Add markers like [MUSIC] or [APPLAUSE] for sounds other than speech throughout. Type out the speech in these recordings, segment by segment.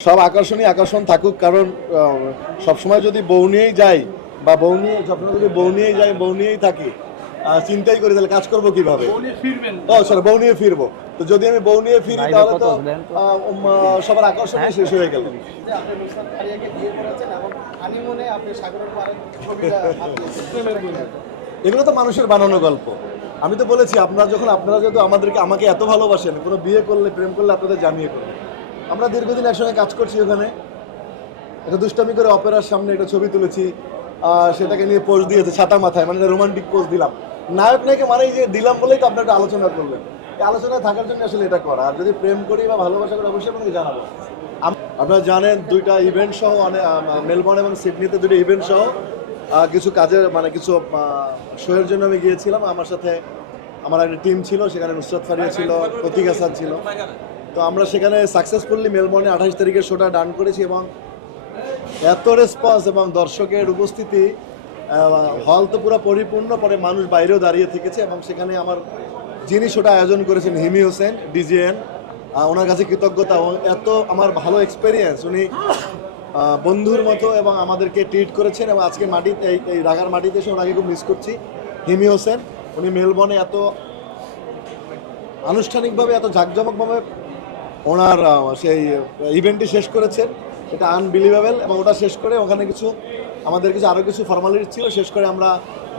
সব আকর্ষণই আকর্ষণ থাকুক কারণ আহ, সবসময় যদি বউ নিয়েই যাই বা বউ নিয়ে সবসময় যদি বউ নিয়েই যাই বউ নিয়েই থাকি চিন্তাই করি তাহলে কাজ করব কীভাবে? ও সরি বউ নিয়ে ফিরবো। তো যদি আমি বউ নিয়ে ফিরি তাহলে তো সবার আকর্ষণই শেষ হয়ে গেল। [LAUGHS] এগুলো তো মানুষের বানানো গল্প। আমি তো বলেছি আপনারা যখন আপনারা যেহেতু আমাদেরকে আমাকে এত ভালোবাসেন কোনো বিয়ে করলে প্রেম করলে আপনাদের জানিয়ে করুন। আমরা দীর্ঘদিন একসঙ্গে কাজ করছি ওখানে। এটা দুষ্টামি করে অপেরার সামনে একটা ছবি তুলেছি সেটাকে নিয়ে পোজ দিয়েছে ছাতা মাথায় মানে রোমান্টিক পোজ দিলাম। নায়ক নায়িকা মানে যে দিলাম বলেই তো আপনারা একটা আলোচনা করলেন। এই আলোচনায় থাকার জন্য আসলে এটা করা। আর যদি প্রেম করি বা ভালোবাসা করি, অবশ্যই আপনাকে জানাব। আপনারা জানেন দুইটা ইভেন্ট সহ অনেক মেলবোর্ন এবং সিডনিতে দুটো ইভেন্ট সহ কিছু কাজের মানে কিছু শোয়ের জন্য আমি গিয়েছিলাম। আমার সাথে আমার একটা টিম ছিল, সেখানে নুসরত ফারিয়া ছিল, প্রতীক হাসান ছিল। তো আমরা সেখানে সাকসেসফুলি মেলবোর্নে আঠাশ তারিখের শোটা ডান করেছি এবং এত রেসপন্স এবং দর্শকের উপস্থিতি হল তো পুরো পরিপূর্ণ, পরে মানুষ বাইরেও দাঁড়িয়ে থেকেছে এবং সেখানে আমার যিনি শোটা আয়োজন করেছেন, হিমি হোসেন, ডিজিএন ওনার কাছে কৃতজ্ঞতা এবং এত আমার ভালো এক্সপেরিয়েন্স উনি বন্ধুর মতো এবং আমাদেরকে ট্রিট করেছেন এবং আজকে মাটিতে এই এই রাগার মাটিতে এসে ওনাকে খুব মিস করছি। হিমি হোসেন, উনি মেলবর্নে এত আনুষ্ঠানিকভাবে, এত জাঁকজমকভাবে ওনার সেই ইভেন্টটি শেষ করেছেন। এটা আনবিলিভেবল এবং ওটা শেষ করে ওখানে কিছু, আমাদের কিছু আরও কিছু ফর্মালিটি ছিল। শেষ করে আমরা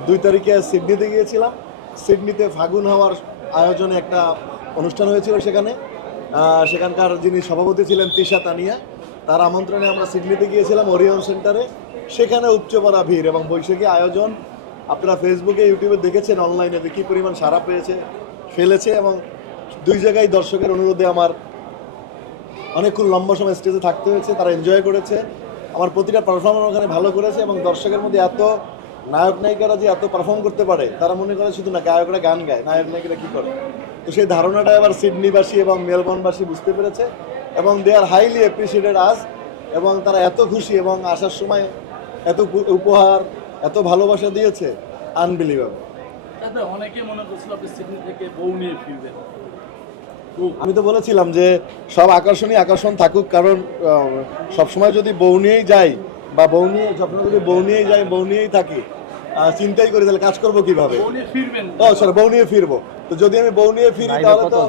দুই তারিখে সিডনিতে গিয়েছিলাম। সিডনিতে ফাগুন হওয়ার আয়োজনে একটা অনুষ্ঠান হয়েছিল সেখানে। সেখানকার যিনি সভাপতি ছিলেন তিশা তানিয়া, তার আমন্ত্রণে আমরা সিডনিতে গিয়েছিলাম ওরিয়ন সেন্টারে। সেখানে উপচে ভিড় এবং বৈশাখী আয়োজন আপনারা ফেসবুকে ইউটিউবে দেখেছেন অনলাইনে কী পরিমাণ সারা পেয়েছে, ফেলেছে এবং দুই জায়গায় দর্শকের অনুরোধে আমার অনেকক্ষণ লম্বা সময় স্টেজে থাকতে হয়েছে, তারা এনজয় করেছে। আমার প্রতিটা পারফর্মার ওখানে ভালো করেছে এবং দর্শকের মধ্যে এত নায়ক নায়িকারা যে এত পারফর্ম করতে পারে, তারা মনে করে শুধু না, গায়করা গান গায়, নায়ক নায়িকারা কী করে? তো সেই ধারণাটা এবার সিডনিবাসী এবং মেলবোর্নবাসী বুঝতে পেরেছে এবং দে আর হাইলি অ্যাপ্রিসিয়েটেড আজ এবং তারা এত খুশি এবং আসার সময় এত উপহার, এত ভালোবাসা দিয়েছে। আনবিলিভেবল অনেকে মনে করছিল আপনি সিডনি থেকে বউ নিয়ে ফিরবেন। আমি তো বলেছিলাম যে সব আকর্ষণই আকর্ষণ থাকুক কারণ সবসময় যদি বউ নিয়েই যাই বা বউ নিয়ে সবসময় যদি বউ নিয়েই যাই বউ নিয়েই থাকি চিন্তাই করি তাহলে কাজ করব কীভাবে? ও সরি বউ নিয়ে ফিরবো। তো যদি আমি বউ নিয়ে ফিরি তাহলে তো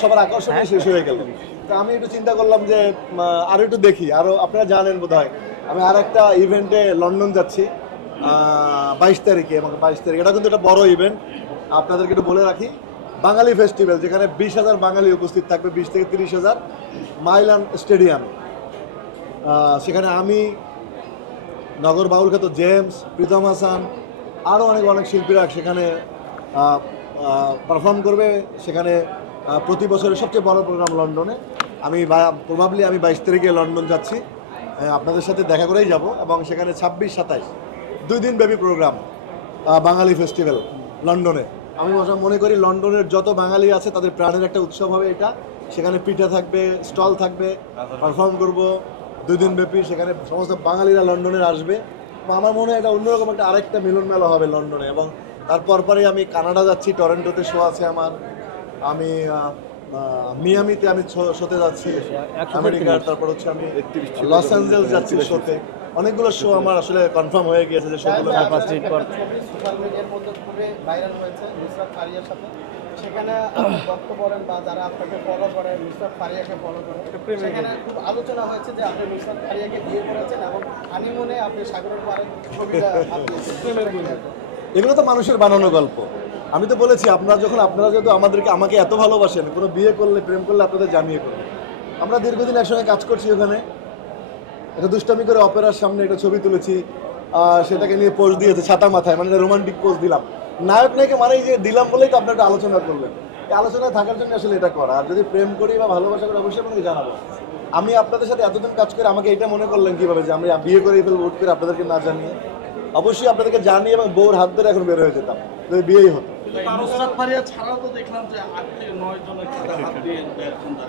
সবার আকর্ষণই শেষ হয়ে গেল। তো আমি একটু চিন্তা করলাম যে আরও একটু দেখি। আরও আপনারা জানেন বোধ হয় আমি আর একটা ইভেন্টে লন্ডন যাচ্ছি বাইশ তারিখে এবং বাইশ তারিখ। এটা কিন্তু একটা বড় ইভেন্ট আপনাদেরকে একটু বলে রাখি বাঙালি ফেস্টিভ্যাল যেখানে বিশ হাজার বাঙালি উপস্থিত থাকবে, বিশ থেকে তিরিশ হাজার মাইলান স্টেডিয়াম। সেখানে আমি, নগর বাউল খ্যাত জেমস, প্রীতম হাসান আরও অনেক অনেক শিল্পীরা সেখানে পারফর্ম করবে। সেখানে প্রতি বছরের সবচেয়ে বড় প্রোগ্রাম লন্ডনে। আমি প্রবাবলি আমি বাইশ তারিখে লন্ডন যাচ্ছি। আপনাদের সাথে দেখা করেই যাব এবং সেখানে ছাব্বিশ, সাতাইশ, দুই দিন ব্যাপী প্রোগ্রাম বাঙালি ফেস্টিভ্যাল লন্ডনে। আমি মনে- করি লন্ডনের যত বাঙালি আছে তাদের প্রাণের একটা উৎসব হবে এটা। সেখানে পিঠা থাকবে স্টল থাকবে পারফর্ম করব দুই দিন ব্যাপী সেখানে সমস্ত বাঙালিরা লন্ডনের আসবে। আমার মনে হয় এটা অন্যরকম একটা আরেকটা মিলন মেলা হবে লন্ডনে এবং তারপর পরে আমি কানাডা যাচ্ছি টরেন্টোতে শো আছে আমার। আমি মিয়ামিতে আমি শোতে যাচ্ছি আমেরিকার তারপর হচ্ছে আমি লস অ্যাঞ্জেলস যাচ্ছি শোতে। অনেকগুলো শো আমার আসলে কনফার্ম হয়ে গিয়েছে যে শোগুলো হ্যাঁ, পাঁচ মিনিট পর। সোশ্যাল মিডিয়ার মধ্যে খুবই ভাইরাল হয়েছে নুসরাত ফারিয়ার সাথে সেখানে বক্তব্য বলেন বা যারা আপনাকে ফলো করে নুসরাত ফারিয়াকে ফলো করে সেখানে খুব আলোচনা হয়েছে যে আপনি নুসরাত ফারিয়াকে বিয়ে করেছেন এবং হানিমুনে আপনি সাগরের পাড়ে ছবিটা এগুলো তো মানুষের বানানো গল্প আমি তো বলেছি আপনারা যখন আপনারা যেহেতু আমাদেরকে আমাকে এত ভালোবাসেন কোনো বিয়ে করলে প্রেম করলে আপনাদের জানিয়ে করুন আমরা দীর্ঘদিন একসঙ্গে কাজ করছি ওখানে এটা দুষ্টামি করে অপেরার সামনে একটা ছবি তুলেছি সেটাকে নিয়ে পোজ দিয়েছে ছাতা মাথায় মানে রোমান্টিক পোজ দিলাম। নায়ক নায়িকা মানে যে দিলাম বলেই তো আপনারা আলোচনা করলেন। এই আলোচনায় থাকার জন্য আসলে এটা করা। আর যদি প্রেম করি বা ভালোবাসা করি, অবশ্যই আপনাকে জানাব। আমি আপনাদের সাথে এতদিন কাজ করে আমাকে এটা মনে করলেন কীভাবে যে আমি বিয়ে করে ফেলব, হুট করে আপনাদেরকে না জানিয়ে। অবশ্যই আপনাদেরকে জানিয়ে এবং বউর হাত ধরে এখন বের হয়ে যেতাম। যদি বিয়েই হতো। আচ্ছা,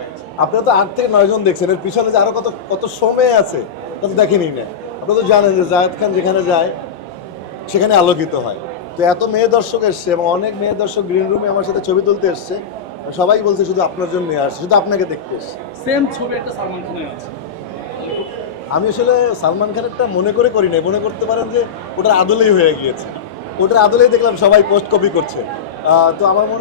আচ্ছা। আপনারা তো আট থেকে নয় জন দেখছেন এর পিছনে যে আরও কত কত সময় আছে তা তো দেখেনি না। আপনারা তো জানেন যে জায়দ খান যেখানে যায় সেখানে আলোকিত হয়। তো এত মেয়ে দর্শক এসছে এবং অনেক মেয়ে দর্শক গ্রিন রুমে আমার সাথে ছবি তুলতে এসছে। সবাই বলছে শুধু আপনার জন্য আসছে শুধু আপনাকে দেখতে এসছে। সেম ছবি একটা সালমান খানের আছে। আমি আসলে সালমান খানেরটা মনে করে করি না মনে করতে পারেন যে ওটা আদলেই হয়ে গিয়েছে। ওটার আদলেই দেখলাম সবাই পোস্ট কপি করছে। তো আমার মনে